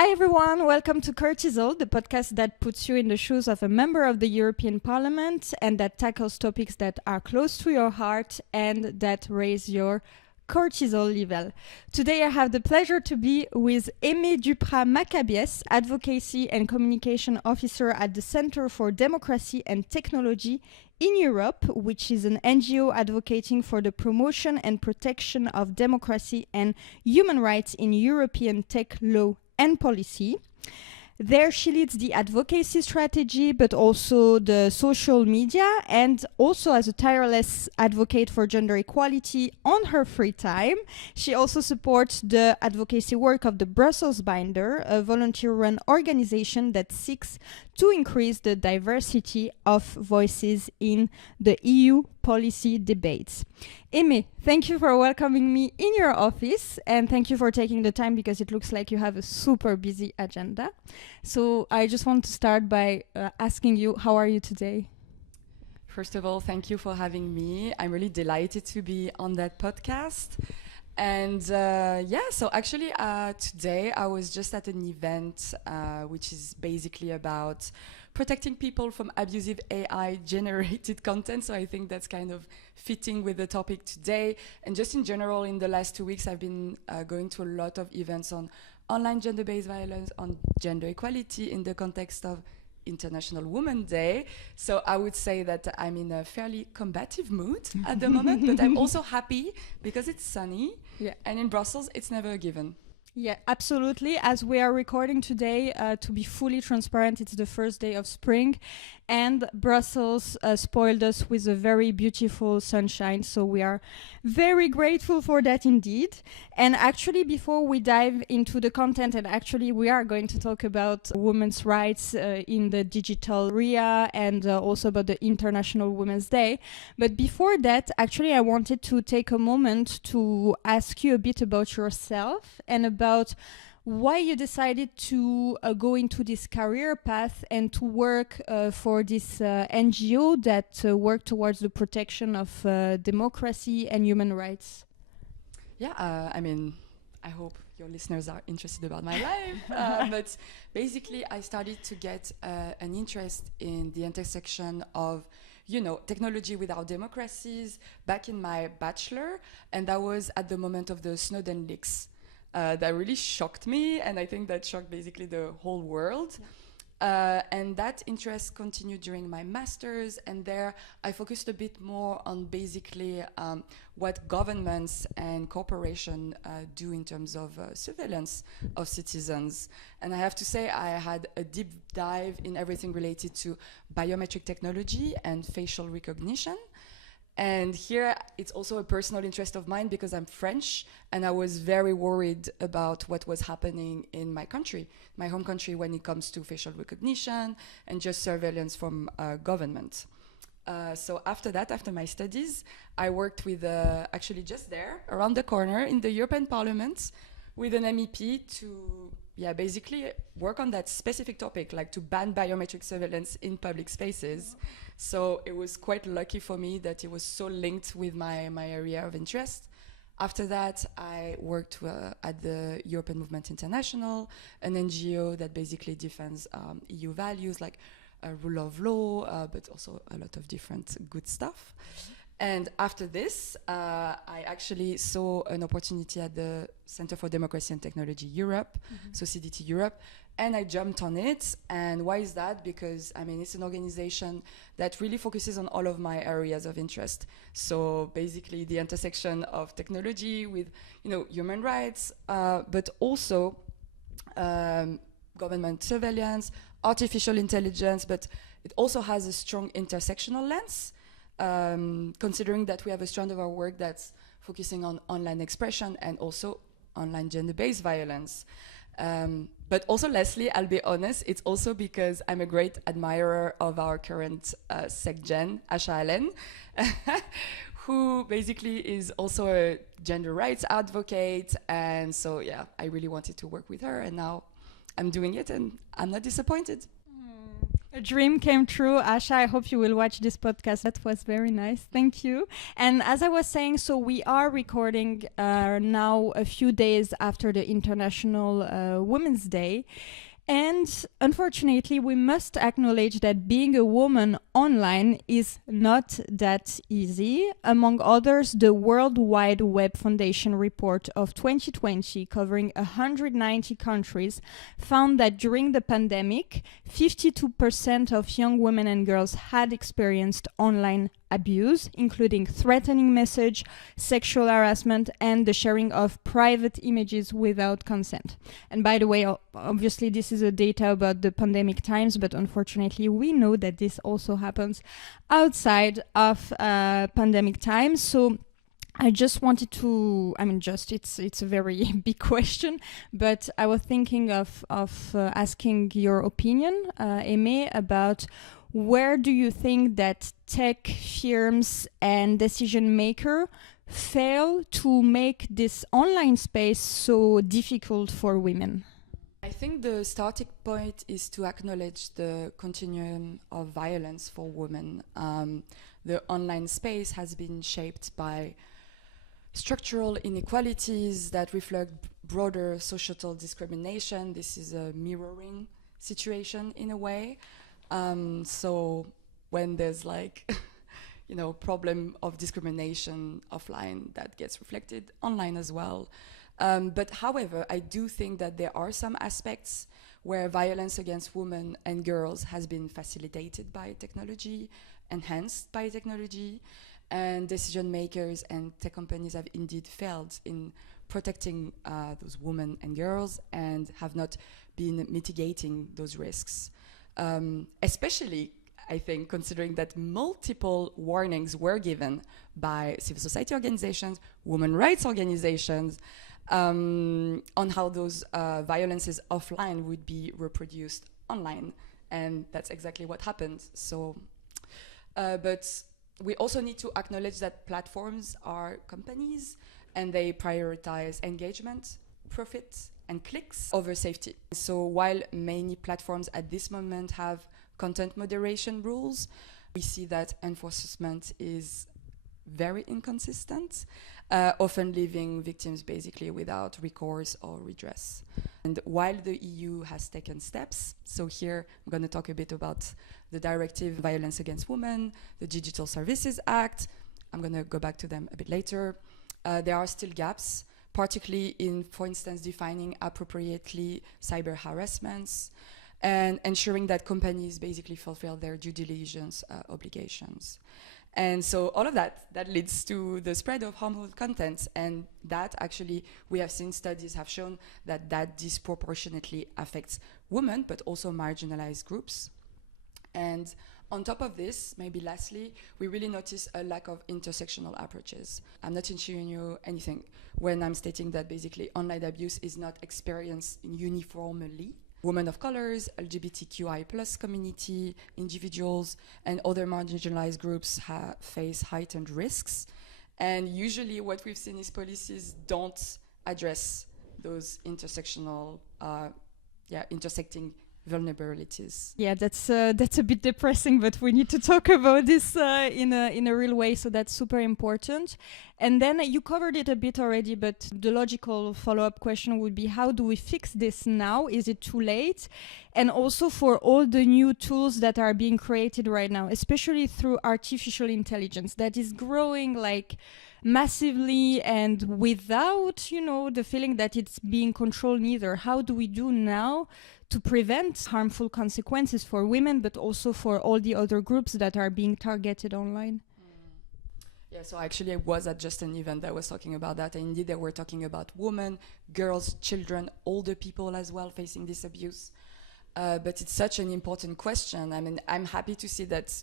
Hi everyone, welcome to Cortisol, the podcast that puts you in the shoes of a member of the European Parliament and that tackles topics that are close to your heart and that raise your cortisol level. Today I have the pleasure to be with Aimée Duprat-Macabies, Advocacy and Communication Officer at the Center for Democracy and Technology in Europe, which is an NGO advocating for the promotion and protection of democracy and human rights in European tech law and policy. There she leads the advocacy strategy, but also the social media, and also as a tireless advocate for gender equality on her free time. She also supports the advocacy work of the Brussels Binder, a volunteer-run organization that seeks to increase the diversity of voices in the EU policy debates. Aimée, thank you for welcoming me in your office, and thank you for taking the time because it looks like you have a super busy agenda. So I just want to start by asking you, how are you today? First of all, thank you for having me. I'm really delighted to be on that podcast. And so actually today I was just at an event which is basically about protecting people from abusive AI-generated content. So I think that's kind of fitting with the topic today. And just in general, in the last 2 weeks, I've been going to a lot of events on online gender-based violence, on gender equality in the context of International Women's Day. So I would say that I'm in a fairly combative mood at the moment, but I'm also happy because it's sunny. Yeah. And in Brussels, it's never a given. Yeah, absolutely. As we are recording today, to be fully transparent, it's the first day of spring, and Brussels spoiled us with a very beautiful sunshine. So we are very grateful for that indeed. And actually, before we dive into the content, and actually we are going to talk about women's rights in the digital area and also about the International Women's Day. But before that, actually, I wanted to take a moment to ask you a bit about yourself and about why you decided to go into this career path and to work for this NGO that work towards the protection of democracy and human rights. Yeah, I hope your listeners are interested about my life. But basically, I started to get an interest in the intersection of technology with our democracies back in my bachelor, and that was at the moment of the Snowden leaks. That really shocked me, and I think that shocked basically the whole world. And that interest continued during my master's, and there I focused a bit more on basically what governments and corporations do in terms of surveillance of citizens. And I have to say I had a deep dive in everything related to biometric technology and facial recognition. And here, it's also a personal interest of mine because I'm French, and I was very worried about what was happening in my country, my home country, when it comes to facial recognition and just surveillance from government. So after that, after my studies, I worked with, actually just there, around the corner, in the European Parliament, with an MEP to basically work on that specific topic, like to ban biometric surveillance in public spaces. So it was quite lucky for me that it was so linked with my area of interest. After that, I worked at the European Movement International, an NGO that basically defends EU values like rule of law, but also a lot of different good stuff. And after this, I actually saw an opportunity at the Center for Democracy and Technology Europe, so CDT Europe, and I jumped on it. And why is that? Because, it's an organization that really focuses on all of my areas of interest. So basically the intersection of technology with, human rights, but also government surveillance, artificial intelligence, but it also has a strong intersectional lens. Considering that we have a strand of our work that's focusing on online expression and also online gender-based violence. But also, Leslie, I'll be honest, it's also because I'm a great admirer of our current SecGen, VI0LENCE, who basically is also a gender rights advocate. And so, I really wanted to work with her, and now I'm doing it, and I'm not disappointed. A dream came true. Asha, I hope you will watch this podcast. That was very nice. Thank you. And as I was saying, so we are recording now a few days after the International Women's Day. And unfortunately, we must acknowledge that being a woman online is not that easy. Among others, the World Wide Web Foundation report of 2020, covering 190 countries, found that during the pandemic, 52% of young women and girls had experienced online abuse, including threatening message, sexual harassment, and the sharing of private images without consent. And by the way, obviously this is a data about the pandemic times, but unfortunately we know that this also happens outside of pandemic times. So I just wanted to, it's a very big question, but I was thinking of asking your opinion, Aimée, about where do you think that tech firms and decision makers fail to make this online space so difficult for women? I think the starting point is to acknowledge the continuum of violence for women. The online space has been shaped by structural inequalities that reflect broader societal discrimination. This is a mirroring situation in a way. So when there's like, problem of discrimination offline, that gets reflected online as well. But however, I do think that there are some aspects where violence against women and girls has been facilitated by technology, enhanced by technology, and decision makers and tech companies have indeed failed in protecting those women and girls and have not been mitigating those risks. Especially, I think, considering that multiple warnings were given by civil society organizations, women rights organizations, on how those violences offline would be reproduced online. And that's exactly what happened. So, but we also need to acknowledge that platforms are companies and they prioritize engagement, profit, and clicks over safety. So while many platforms at this moment have content moderation rules, we see that enforcement is very inconsistent, often leaving victims basically without recourse or redress. And while the EU has taken steps, so here I'm going to talk a bit about the Directive Violence Against Women, the Digital Services Act, I'm going to go back to them a bit later. There are still gaps, particularly in, for instance, defining appropriately cyber harassments and ensuring that companies basically fulfill their due diligence obligations. And so all of that leads to the spread of harmful content, and that actually, we have seen studies have shown that disproportionately affects women, but also marginalized groups. And on top of this, maybe lastly, we really notice a lack of intersectional approaches. I'm not insuring you anything when I'm stating that basically online abuse is not experienced uniformly. Women of colors, LGBTQI plus community, individuals, and other marginalized groups face heightened risks. And usually what we've seen is policies don't address those intersectional, intersecting vulnerabilities. Yeah, that's a bit depressing, but we need to talk about this in a real way, so that's super important. And then you covered it a bit already, but the logical follow-up question would be, how do we fix this now? Is it too late? And also for all the new tools that are being created right now, especially through artificial intelligence that is growing like massively and without, the feeling that it's being controlled neither. How do we do now to prevent harmful consequences for women, but also for all the other groups that are being targeted online? Yeah, so actually I was at just an event that was talking about that, and indeed they were talking about women, girls, children, older people as well facing this abuse. But it's such an important question. I mean, I'm happy to see that,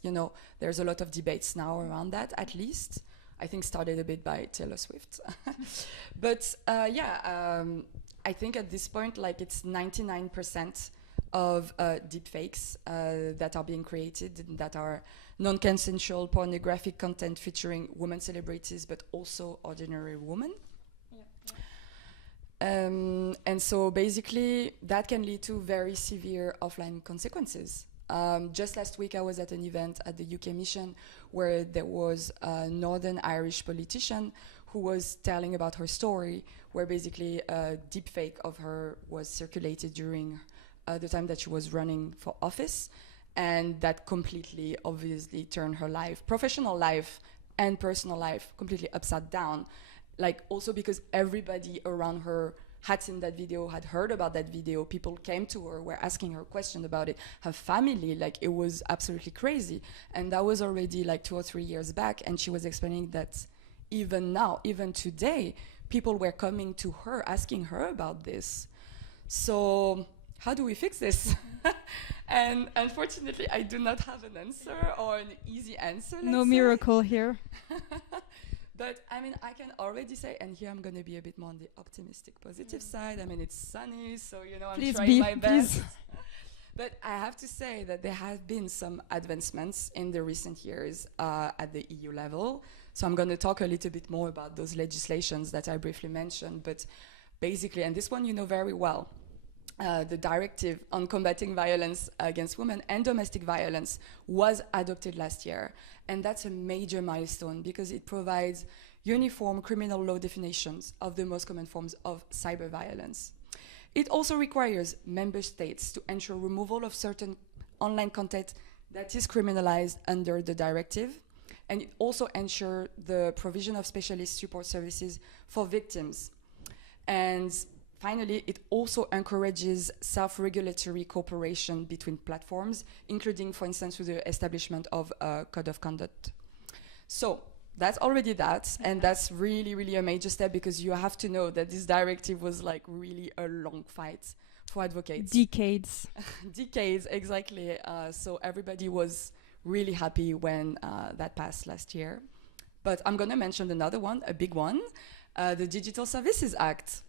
there's a lot of debates now around that, at least. I think started a bit by Taylor Swift. But I think at this point, like, it's 99% of deepfakes that are being created that are non-consensual pornographic content featuring women celebrities, but also ordinary women. And so basically that can lead to very severe offline consequences. Just last week, I was at an event at the UK mission where there was a Northern Irish politician who was telling about her story, where basically a deep fake of her was circulated during the time that she was running for office, and that completely, obviously, turned her life, professional life and personal life, completely upside down. Like, also because everybody around her had seen that video, had heard about that video, people came to her, were asking her questions about it, her family, like, it was absolutely crazy. And that was already like 2 or 3 years back, and she was explaining that even now, even today, people were coming to her, asking her about this. So how do we fix this? And unfortunately, I do not have an answer or an easy answer. No miracle here. But I mean, I can already say, and here I'm going to be a bit more on the optimistic, positive side. I mean, it's sunny, so, you know, I'm trying my best. But I have to say that there have been some advancements in the recent years at the EU level. So I'm going to talk a little bit more about those legislations that I briefly mentioned. But basically, and this one you know very well, the directive on combating violence against women and domestic violence was adopted last year. And that's a major milestone because it provides uniform criminal law definitions of the most common forms of cyber violence. It also requires member states to ensure removal of certain online content that is criminalized under the directive. And it also ensures the provision of specialist support services for victims. And finally, it also encourages self-regulatory cooperation between platforms, including, for instance, with the establishment of a code of conduct. So that's already that, and that's really, really a major step because you have to know that this directive was like really a long fight for advocates. Decades. Decades, exactly. So everybody was really happy when that passed last year. But I'm going to mention another one, a big one, the Digital Services Act,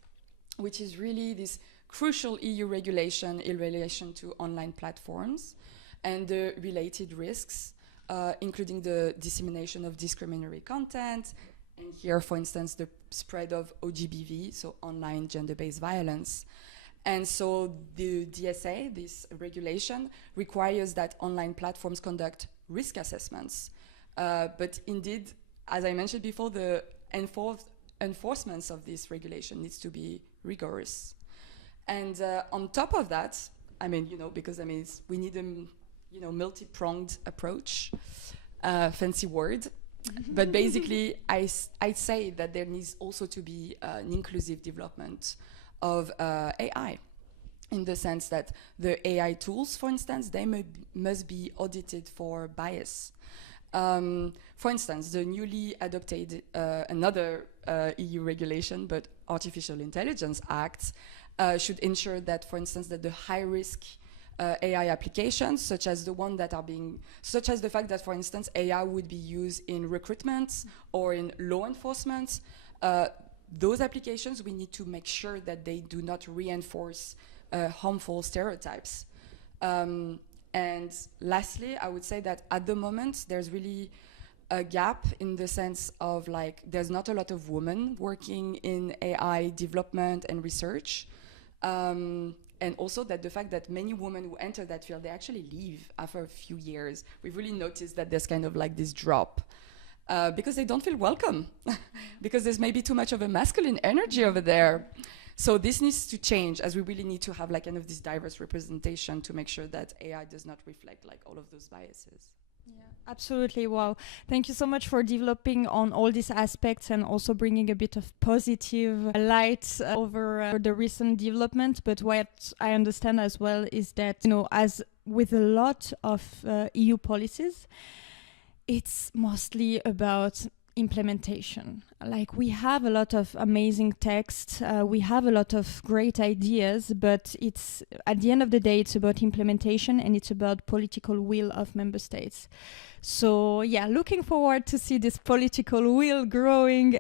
which is really this crucial EU regulation in relation to online platforms and the related risks, including the dissemination of discriminatory content, and here, for instance, the spread of OGBV, so online gender-based violence. And so the DSA, this regulation, requires that online platforms conduct risk assessments. But indeed, as I mentioned before, the enforcement of this regulation needs to be rigorous. And on top of that, I mean, you know, because I mean, we need a, you know, multi-pronged approach, fancy word. But basically, I'd say that there needs also to be an inclusive development of AI, in the sense that the AI tools, for instance, they must be audited for bias. For instance, the newly adopted another EU regulation, but Artificial Intelligence Act, should ensure that, for instance, that the high-risk AI applications, such as the one that are being, such as the fact that, for instance, AI would be used in recruitment or in law enforcement, those applications, we need to make sure that they do not reinforce harmful stereotypes. And lastly, I would say that at the moment, there's really a gap in the sense of like, there's not a lot of women working in AI development and research. And also that the fact that many women who enter that field, they actually leave after a few years. We've really noticed that there's kind of like this drop because they don't feel welcome because there's maybe too much of a masculine energy over there. So this needs to change, as we really need to have like kind of this diverse representation to make sure that AI does not reflect like all of those biases. Yeah, absolutely. Wow. Thank you so much for developing on all these aspects and also bringing a bit of positive light over the recent development. But what I understand as well is that, you know, as with a lot of EU policies, it's mostly about implementation. Like, we have a lot of amazing text, we have a lot of great ideas, but it's, at the end of the day, it's about implementation and it's about political will of member states. So yeah, looking forward to see this political will growing,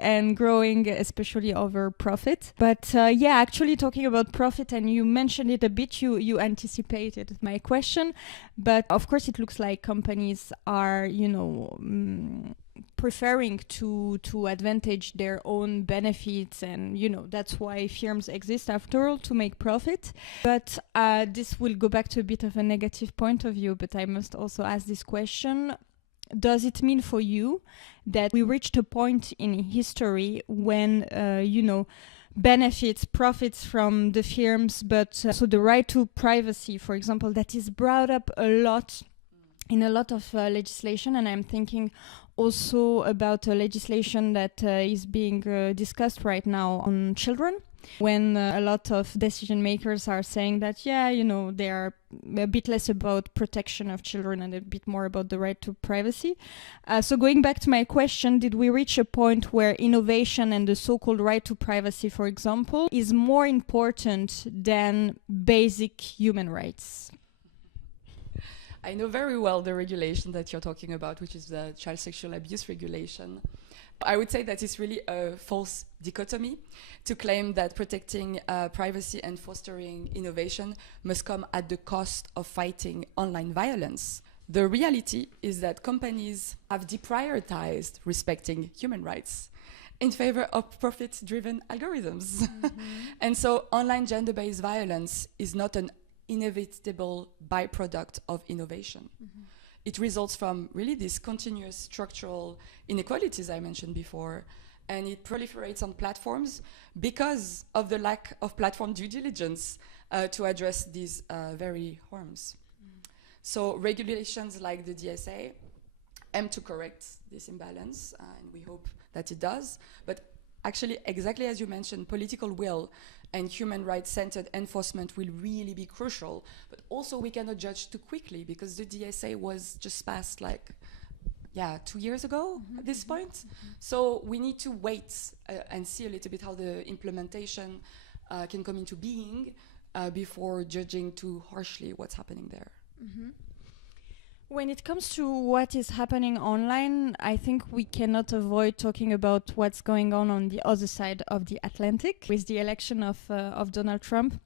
especially over profit. But yeah, actually talking about profit, and you mentioned it a bit, you anticipated my question, but of course it looks like companies are, you know, preferring to advantage their own benefits, and that's why firms exist after all, to make profit. But this will go back to a bit of a negative point of view, but I must also ask this question. Does it mean for you that we reached a point in history when profits from the firms, but so the right to privacy, for example, that is brought up a lot in a lot of legislation, and I'm thinking also about legislation that is being discussed right now on children, when a lot of decision makers are saying that, they are a bit less about protection of children and a bit more about the right to privacy. So going back to my question, did we reach a point where innovation and the so-called right to privacy, for example, is more important than basic human rights? I know very well the regulation that you're talking about, which is the child sexual abuse regulation. I would say that it's really a false dichotomy to claim that protecting privacy and fostering innovation must come at the cost of fighting online violence. The reality is that companies have deprioritized respecting human rights in favor of profit-driven algorithms. Mm-hmm. And so online gender-based violence is not an inevitable byproduct of innovation. Mm-hmm. It results from really these continuous structural inequalities I mentioned before, and it proliferates on platforms because of the lack of platform due diligence to address these very harms. Mm. So regulations like the DSA aim to correct this imbalance, and we hope that it does, but actually, exactly as you mentioned, political will and human rights-centered enforcement will really be crucial. But also, we cannot judge too quickly because the DSA was just passed 2 years ago at this point. Mm-hmm. So we need to wait and see a little bit how the implementation can come into being before judging too harshly what's happening there. Mm-hmm. When it comes to what is happening online, I think we cannot avoid talking about what's going on the other side of the Atlantic with the election of Donald Trump.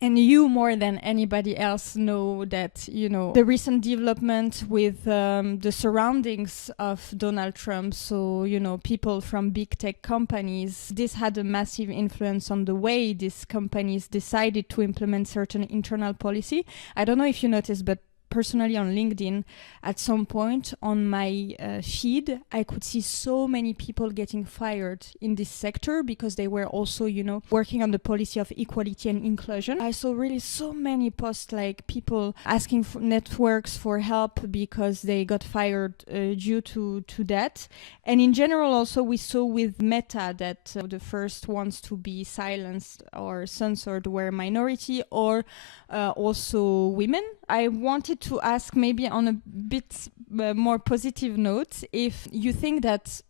And you, more than anybody else, know that, the recent development with the surroundings of Donald Trump, so, people from big tech companies, this had a massive influence on the way these companies decided to implement certain internal policy. I don't know if you noticed, but personally on LinkedIn, at some point on my feed, I could see so many people getting fired in this sector because they were also, working on the policy of equality and inclusion. I saw really so many posts like people asking for networks for help because they got fired due to that. And in general also we saw with Meta that the first ones to be silenced or censored were minority or also women. I wanted to ask, maybe on a bit more positive note, if you think that,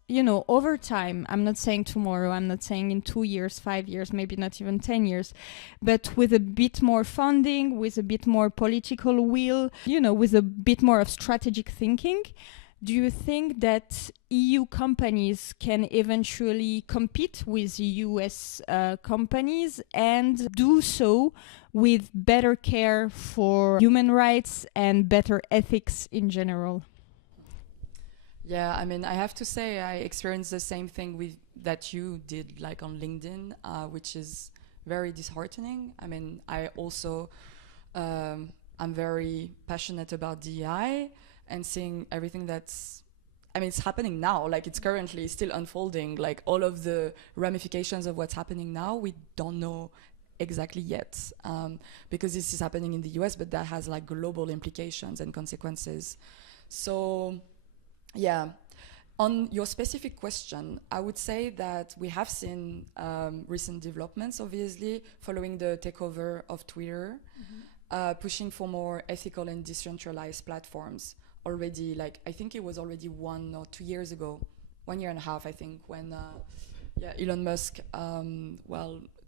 over time, I'm not saying tomorrow, I'm not saying in 2 years, 5 years, maybe not even 10 years, but with a bit more funding, with a bit more political will, with a bit more of strategic thinking, do you think that EU companies can eventually compete with US companies and do so with better care for human rights and better ethics in general? Yeah, I mean, I have to say I experienced the same thing that you did, like on LinkedIn, which is very disheartening. I mean, I also, I'm very passionate about DEI and seeing everything it's happening now, like it's currently still unfolding, like all of the ramifications of what's happening now, we don't know exactly yet, because this is happening in the US, but that has like global implications and consequences. So, yeah, on your specific question, I would say that we have seen recent developments, obviously, following the takeover of Twitter, pushing for more ethical and decentralized platforms. Already, like I think it was already 1 or 2 years ago, 1 year and a half, I think, when Elon Musk,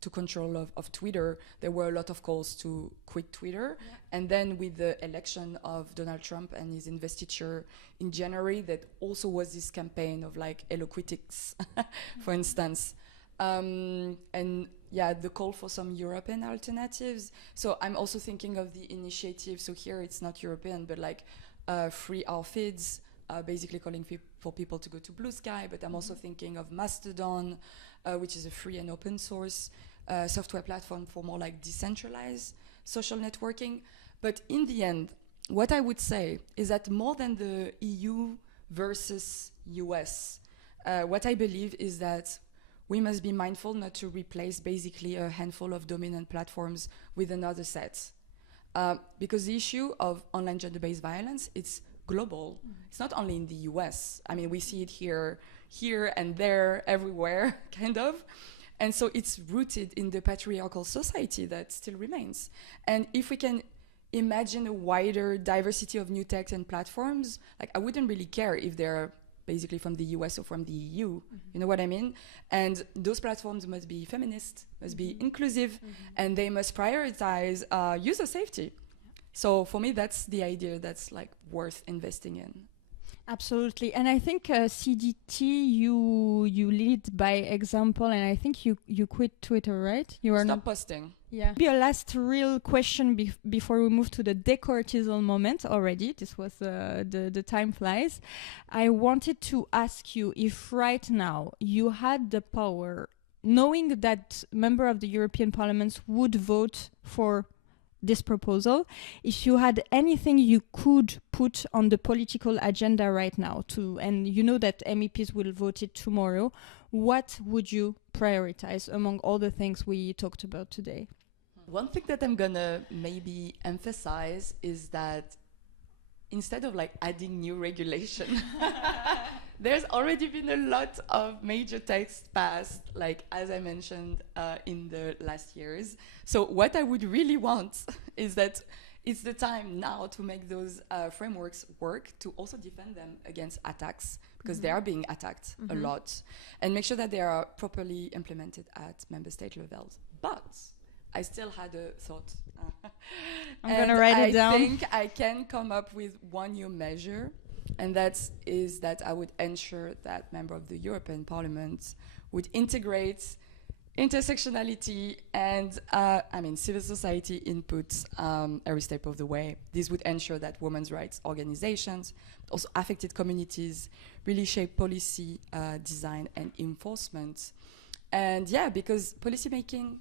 took control of Twitter, there were a lot of calls to quit Twitter. Yeah. And then with the election of Donald Trump and his investiture in January, that also was this campaign of like Eloquitics, for instance. And yeah, the call for some European alternatives. So I'm also thinking of the initiative. So here it's not European, but like Free Our Feeds, basically calling for people to go to Blue Sky, but I'm also thinking of Mastodon, which is a free and open source software platform for more like decentralized social networking. But in the end, what I would say is that more than the EU versus US, what I believe is that we must be mindful not to replace basically a handful of dominant platforms with another set. Because the issue of online gender-based violence, it's global. It's not only in the US. I mean, we see it here and there, everywhere, kind of. And so it's rooted in the patriarchal society that still remains. And if we can imagine a wider diversity of new techs and platforms, like I wouldn't really care if they're basically from the US or from the EU, you know what I mean? And those platforms must be feminist, must be inclusive, and they must prioritize user safety. So for me, that's the idea that's like worth investing in. Absolutely. And I think CDT, you lead by example, and I think you quit Twitter, right? You are Stop not posting. Yeah. Maybe a last real question before we move to the decortisol moment already. This was the time flies. I wanted to ask you if right now you had the power, knowing that member of the European Parliament would vote for this proposal, if you had anything you could put on the political agenda right now and you know that MEPs will vote it tomorrow, what would you prioritize among all the things we talked about today? One thing that I'm gonna maybe emphasize is that instead of like adding new regulation, there's already been a lot of major texts passed, like as I mentioned in the last years. So what I would really want is that it's the time now to make those frameworks work, to also defend them against attacks, because they are being attacked a lot, and make sure that they are properly implemented at member state levels. But I still had a thought. I'm going to write it down. I think I can come up with one new measure, and that is that I would ensure that member of the European Parliament would integrate intersectionality and civil society inputs every step of the way. This would ensure that women's rights organizations, also affected communities, really shape policy design and enforcement. And yeah, because policy making,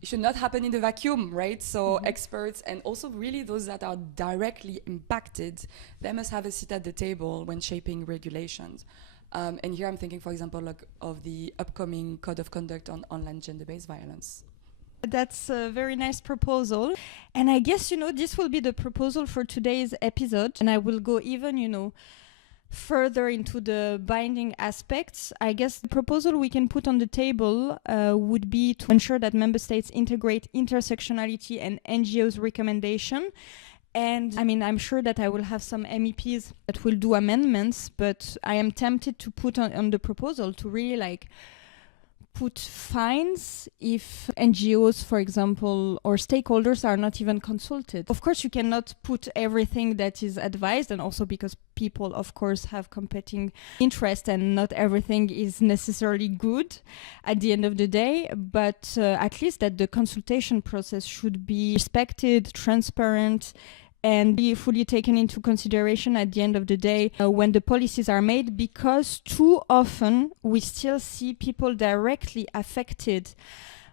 it should not happen in the vacuum, right? So experts and also really those that are directly impacted, they must have a seat at the table when shaping regulations. And here I'm thinking, for example, like of the upcoming Code of Conduct on online gender-based violence. That's a very nice proposal. And I guess, this will be the proposal for today's episode. And I will go even, further into the binding aspects. I guess the proposal we can put on the table would be to ensure that member states integrate intersectionality and NGOs' recommendation. And I'm sure that I will have some MEPs that will do amendments, but I am tempted to put on the proposal to really put fines if NGOs, for example, or stakeholders are not even consulted. Of course, you cannot put everything that is advised, and also because people, of course, have competing interests and not everything is necessarily good at the end of the day, but at least that the consultation process should be respected, transparent, and be fully taken into consideration at the end of the day when the policies are made, because too often we still see people directly affected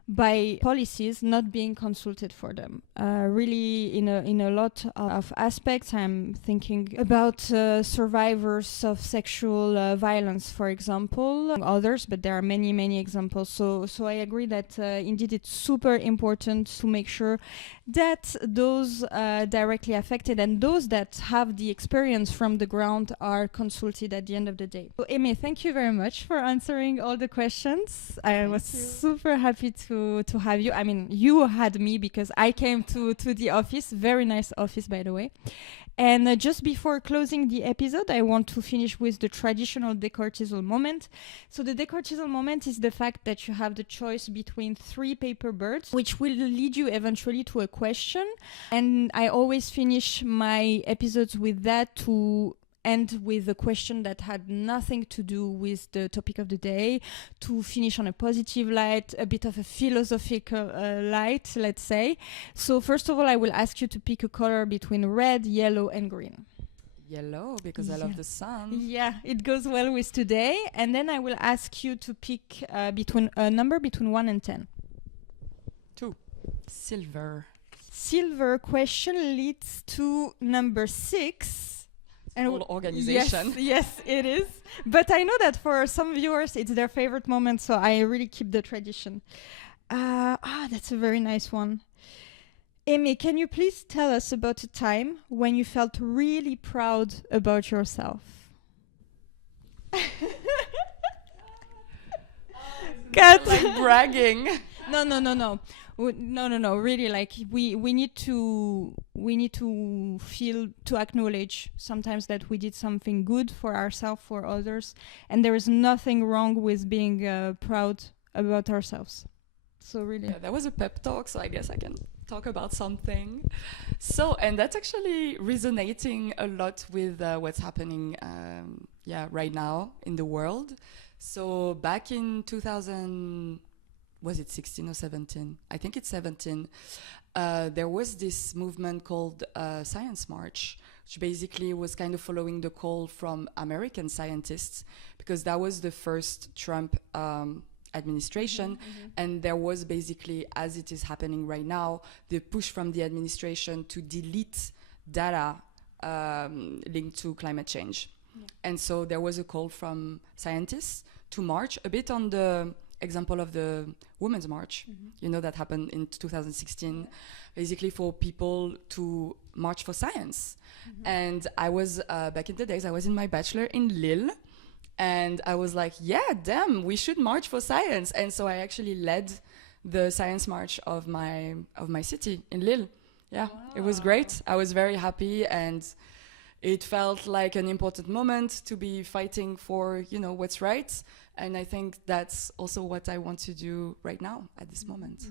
by policies not being consulted for them. Really, in a lot of aspects, I'm thinking about survivors of sexual violence, for example, others, but there are many, many examples. So I agree that indeed it's super important to make sure that those directly affected and those that have the experience from the ground are consulted at the end of the day. So Aimée, thank you very much for answering all the questions. I was super happy to have you. You had me because I came to the office. Very nice office, by the way. And just before closing the episode, I want to finish with the traditional decortisol moment. So the decortisol moment is the fact that you have the choice between 3 paper birds, which will lead you eventually to a question. And I always finish my episodes with that to end with a question that had nothing to do with the topic of the day, to finish on a positive light, a bit of a philosophical light, let's say. So first of all, I will ask you to pick a color between red, yellow, and green. Yellow, because I love the sun. Yeah, it goes well with today. And then I will ask you to pick between a number between 1 and 10. 2. Silver. Silver question leads to number 6. And whole organization. Yes, it is. But I know that for some viewers, it's their favorite moment, so I really keep the tradition. That's a very nice one. Aimée, can you please tell us about a time when you felt really proud about yourself? Cat. Like bragging. No. No. Really, like we need to acknowledge sometimes that we did something good for ourselves, for others, and there is nothing wrong with being proud about ourselves. So really, yeah, that was a pep talk. So I guess I can talk about something. So, and that's actually resonating a lot with what's happening, right now in the world. So back in 2000. Was it 16 or 17? I think it's 17. There was this movement called Science March, which basically was kind of following the call from American scientists, because that was the first Trump administration. And there was basically, as it is happening right now, the push from the administration to delete data linked to climate change. Yeah. And so there was a call from scientists to march a bit on the example of the Women's March, that happened in 2016, basically for people to march for science. And I was, back in the days, I was in my bachelor in Lille, and I was like, yeah, damn, we should march for science. And so I actually led the science march of my city in Lille. Yeah, wow. It was great. I was very happy, and it felt like an important moment to be fighting for, what's right. And I think that's also what I want to do right now at this moment.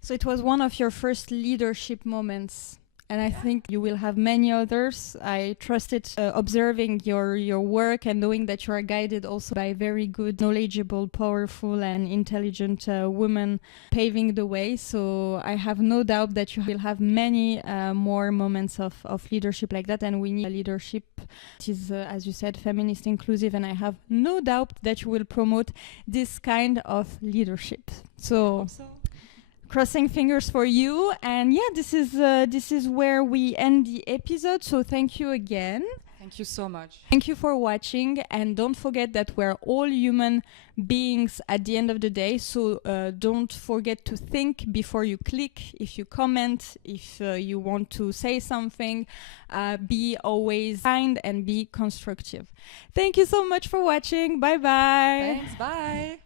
So it was one of your first leadership moments. And I think you will have many others. I trusted observing your work and knowing that you are guided also by very good, knowledgeable, powerful and intelligent women paving the way. So I have no doubt that you will have many more moments of leadership like that. And we need a leadership that is, as you said, feminist, inclusive. And I have no doubt that you will promote this kind of leadership. So crossing fingers for you. And yeah, this is where we end the episode. So thank you again. Thank you so much. Thank you for watching. And don't forget that we're all human beings at the end of the day. So don't forget to think before you click, if you comment, if you want to say something. Be always kind and be constructive. Thank you so much for watching. Bye-bye. Thanks. Bye.